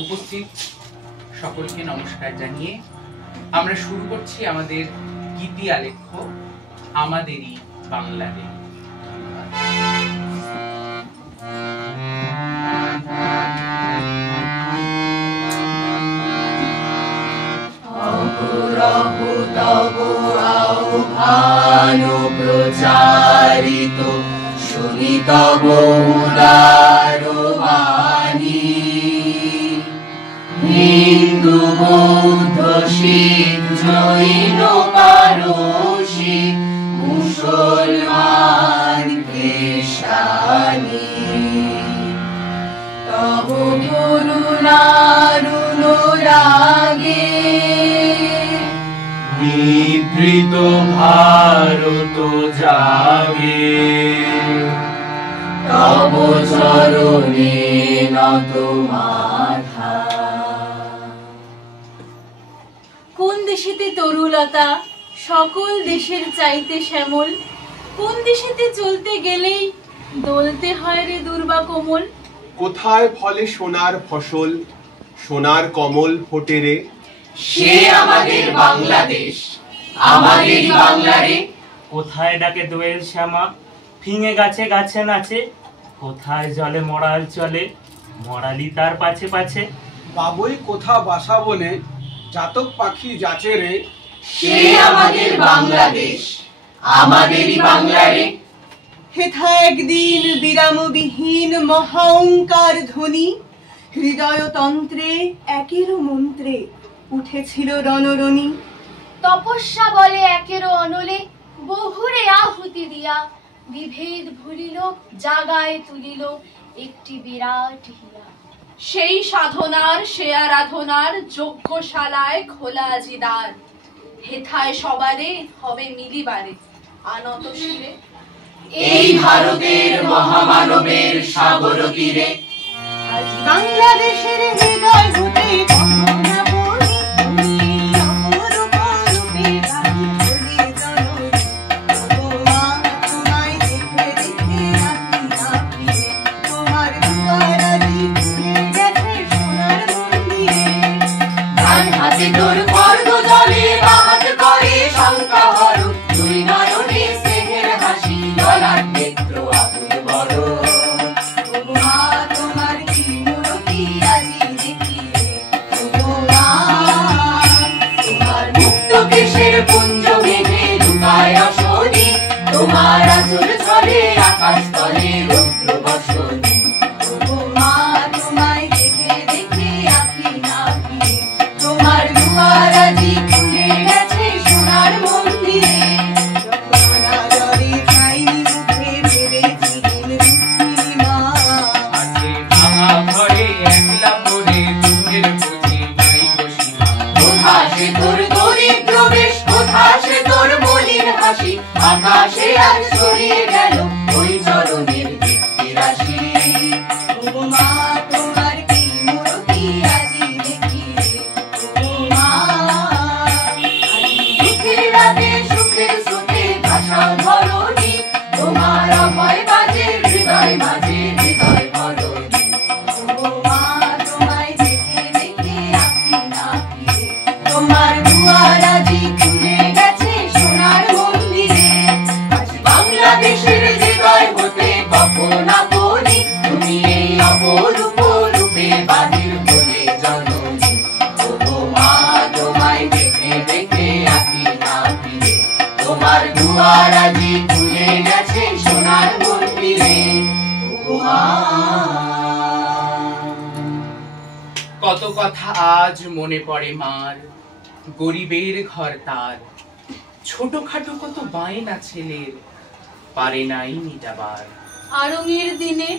উপস্থিত সকলকে নমস্কার জানিয়ে আমরা শুরু করছি আমাদের গীতি আলেখ্য আমাদেরই বাংলাতে। প্রচারিত শুনি তব উদার বাণী, হিন্দু বৌদ্ধ শিখ জৈন পারসী মুসলমান খ্রিস্টানি, তব করুণার অনুরাগে নিদ্রিত ভারত জাগে, তব চরণে নত মাথা। কোন দেশেতে তরুলতা সকল দেশের চাইতে শ্যামল, কোন দেশেতে চলতে গেলেই দলতে হয় রে দুর্বা কোমল। কোথায় ফলে সোনার ফসল, সোনার কমল ফোটে রে, সে আমাদের বাংলাদেশ, আমাদেরই বাংলা রে। কোথায় ডাকে দোয়েল শ্যামা, ফিঙে গাছে গাছে নাচে, কোথায় জলে মরাল চলে, মরালি তার পাছে পাছে। বাবুই কোথা বাসা বনে, জাতক পাখি যাচে রে, সে আমাদের বাংলাদেশ, আমাদেরই বাংলা রে। হেথা একদিন বিরামবিহীন মহাঙ্কার ধ্বনি, হৃদয়তন্ত্রে একেরও মন্ত্রে উঠেছিল রণরণী। তপস্যা বলে একেরও অনলে বহুরে আহুতি দিয়া, বিভেদ ভুলিল জাগায় তুলিল একটি বিরাট হিয়া। সেই সাধনার সে আরাধনার যজ্ঞশালায় খোলা আজি দ্বার, হেথায় সবারে হবে মিলিবারে আনত শিরে। এই ভারতের মহামানবের সাগর তীরে আজ বাংলাদেশের হৃদয় হতে কখনো বলি তুমি অপরূপ রূপে বাহি বলি জননী। ও মা, তোমায় দেখে দেখে আঁকি আঁকি রে, তোমার দুয়ারাজি খুলে গেছে সোনার মন্দিরে। ডান হাতে তোর খড়গ জলে, বাঁ হাত করে শঙ্কা হরণ, দুই নয়নে স্নেহের হাসি, ললাট নেত্র আকুল বরণ। ও মা, তোমার কি মূরতি আজি দেখি রে, ও মা, তোমার মুক্ত কেশের পুঞ্জ মেঘে লুকায় আসনি, তোমার আঁচল ছলে আকাশ তলে রৌদ্র বর্ষণী। ও মা, তোমায় দেখে দেখে আঁকি নাকি রে, তোমার দুয়ারাজি খুলে গেছে সোনার মন্দিরে। যখন অনাদরে খাইনি মুখে ভেবেছি দিন রুক্মিণী মা, আছে ভাঙা ঘরে একলা পড়ে দুঃখের বুঝি নাই বসিমা। কোথা সে তোর দরিদ্র বেশ, কোথা সে তোর মলিন হাসি, আকাশে আজ ছড়িয়ে গেল ওই চরণের দীপ্তি রাশি। ও মা, তোমার কি মূরতি আজি দেখি রে, ও মা, সুখের রাতে সুখের স্রোতে ভাষা ধরণী, তোমার অভয় বাজে হৃদয় মাঝে হৃদয় ভরণী। ও মা, তোমায় দেখে দেখে আঁকি নাকি রে, তোমার দুয়ারাজি খুলে গেছে সোনার মন্দিরে। আজ বাংলাদেশের হৃদয় হতে কখন আপনি, তুমি এই অপরূপ রূপে বাহির হলে জননী। ও মা, তোমায় দেখে দেখে আঁকি নাকি রে, তোমার দুয়ারাজি খুলে গেছে সোনার মন্দিরে। ও মা, কত কথা আজ মনে পড়ে মার, গরিবের ঘর তার, ছোটখাটো কত বায়না ছেলের, পারে নাই মিটাবার। আরঙের দিনে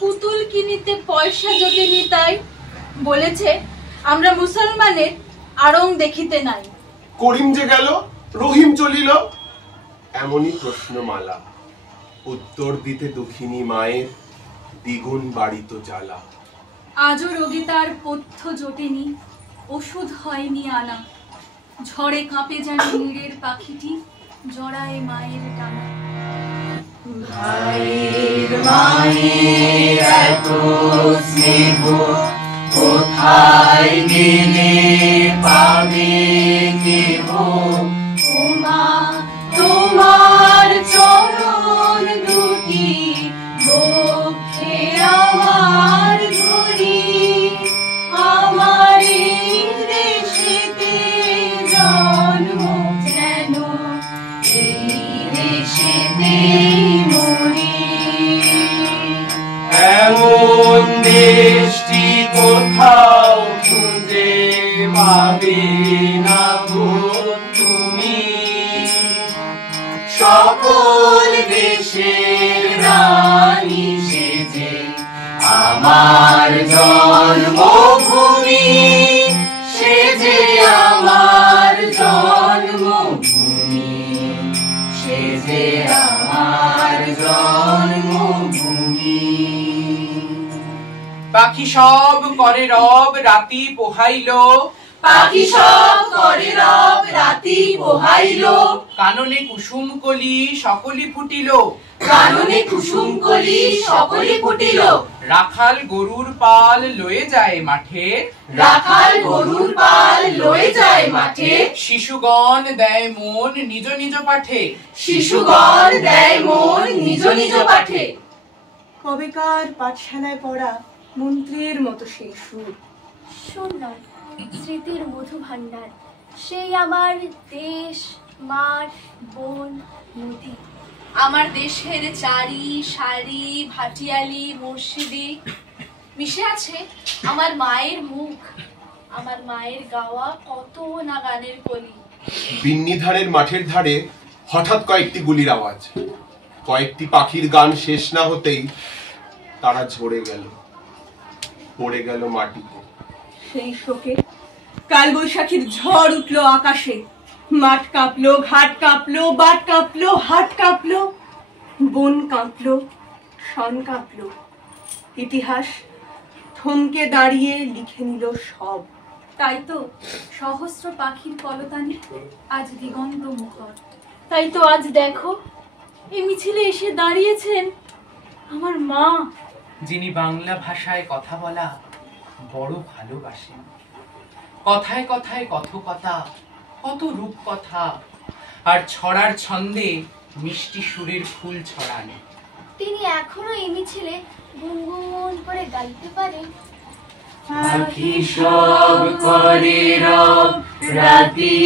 পুতুল কিনিতে পয়সা জোটেনি তাই, বলেছে আমরা মুসলমানের আড়ং দেখিতে নাই। করিম যে গেল, রহিম চলিল, এমনই প্রশ্নমালা, উত্তর দিতে দুঃখিনী মায়ের দ্বিগুণ বাড়িত জ্বালা। আজও রোগী তার পথ্য জোটেনি, ওষুধ হয়নি আনা, ঝড়ে কাঁপে যেন নীড়ের পাখিটি, জড়ায় মায়ের টানা। ভাইয়ের মায়ের এত স্নেহ কোথা কোথায় গেলে পাবে কেহ ওমা তোমার চরণ দুটি বক্ষে আমার ধরি আমার এই দেশেতে জন্ম যেন এই দেশেতে মরি এমন দেশটি কোথাও খুঁজে পাবে না গো তুমি সকল দেশের রানী সেজে আমার জন্মভূমি সেজে আমার জন্মভূমি সেজে আমার জন্মভূমি পাখি সব করে রব রাতি পোহাইল পাখি সব করে রব রাতি পোহাইল কাননে কুসুম কলি সকলি ফুটিল কাননে কুসুম কলি সকলি ফুটিল রাখাল গরুর পাল লয়ে যায় মাঠে রাখাল গরুর পাল লয়ে যায় মাঠে শিশুগণ দেয় মন নিজ নিজ পাঠে শিশুগণ দেয় মন নিজ নিজ পাঠে কবেকার পাঠশালায় পড়া মন্ত্রের মতো সেই সুর সুন্দর স্মৃতির মধু ভাণ্ডার সেই আমার দেশ মাঠ বন নদী আমার দেশের চারি সারি ভাটিয়ালি মসজিদি মিশে আছে আমার মায়ের মুখ আমার মায়ের গাওয়া কত না গানের কলি বিন্নিধারের মাঠের ধারে হঠাৎ কয়েকটি গুলির আওয়াজ কয়েকটি পাখির গান শেষ না হতেই তারা ঝরে গেল পড়ে গেল মাটিতে সেই শোকে কালবৈশাখীর ঝড় উঠলো আকাশে মাঠ কাঁপলো ঘাট কাঁপলো বাট কাঁপলো হাট কাঁপলো বন কাঁপলো শন কাঁপলো ইতিহাস থমকে দাঁড়িয়ে লিখে নিল সব তাই তো সহস্র পাখির কলতানি আজ দিগন্ত মুখর তাই তো আজ দেখো এই মিছিলে এসে দাঁড়িয়েছেন আমার মা যিনি বাংলা ভাষায় কথা বলা বড় ভালোবাসেন কথায় কথায় কথকতা কত রূপ কথা আর ছড়ার ছন্দে মিষ্টি সুরের ফুল ছড়ান তিনি এখনো এই মিছিলে গুনগুন করে গাইতে পারেন পাখি সব করে রব রাতি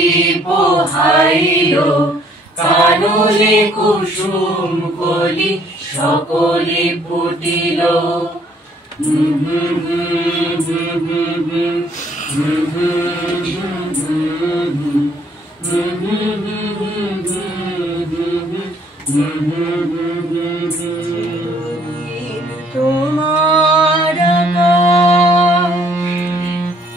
পোহাইল কাননে কুসুম কলি সকলে ফুটিল তোমার আকাশ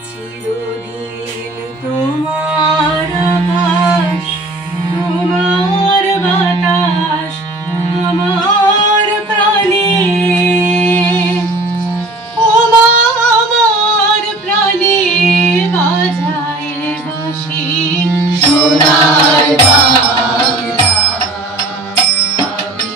চিরদিন তোমার আকাশ তোমার বাতাস আমার প্রাণে ও মা আমার প্রাণে বাজায় বাঁশি সোনার বাংলা আমি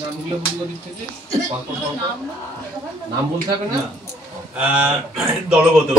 গানগুলো বলবো দিক থেকে নাম বলতে হবে না দলগত